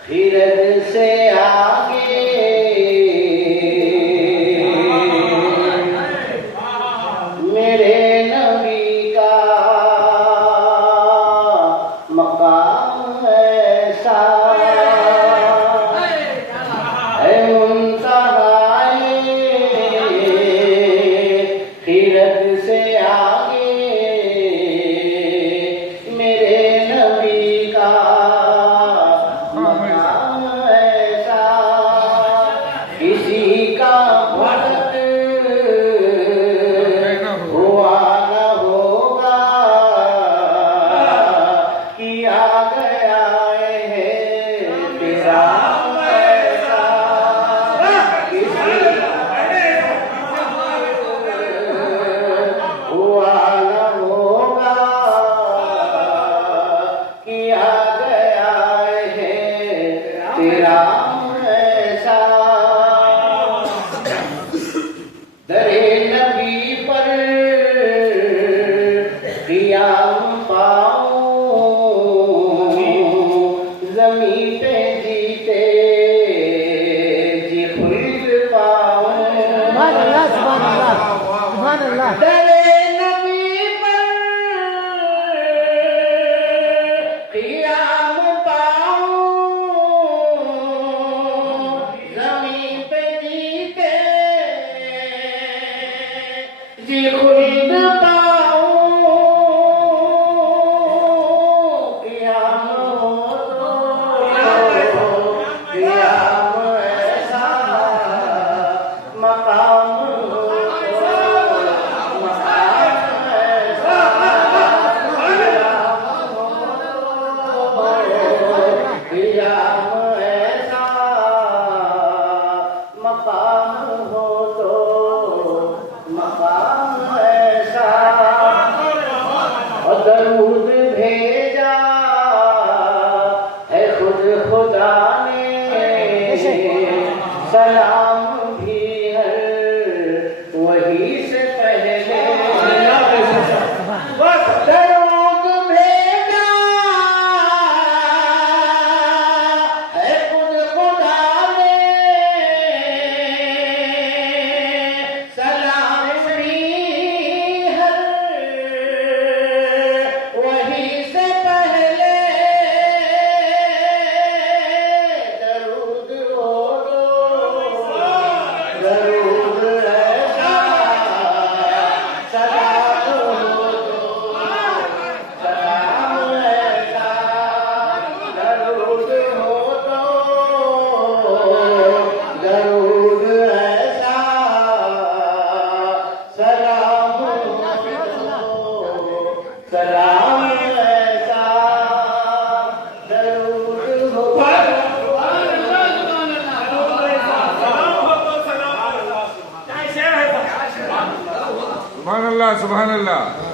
खिरद से आगे मेरे नबी का मकाम ऐसा है मुंतहाए खिरद से आगे मेरे नबी का मकाम ऐसा किसी का भक्त हुआ न होगा किया गया है तेरा ऐसा किसी हुआ न होगा किया गया है तेरा ऐसा दरे नबी पर क़ियाम पाऊं ज़मीं पे जीते जी खुल्द पाऊं सुभान अल्लाह सुभान अल्लाह सुभान अल्लाह दरे नबी पर क़ियाम पाऊं ज़मीं पे जीते जी खुल्द पाऊं क़ियाम हो तो क़ियाम ऐसा मकाम हो तो मकाम ऐसा क़ियाम ऐसा मकाम हो तो मकाम ऐसा और दरूद भेजा है खुद खुदा ने सलाम भी हर वही से पहले दरूद भेजा है खुद खुदा ने सलाम भी हर वही से पहले दरूद हो दो दरूद ऐसा सलाम हो दो सलाम ऐसा दरूद हो दो दरूद ऐसा सलाम हो दो सलाम ऐसा दरूद हो सुभान अल्लाह सुभान अल्लाह दो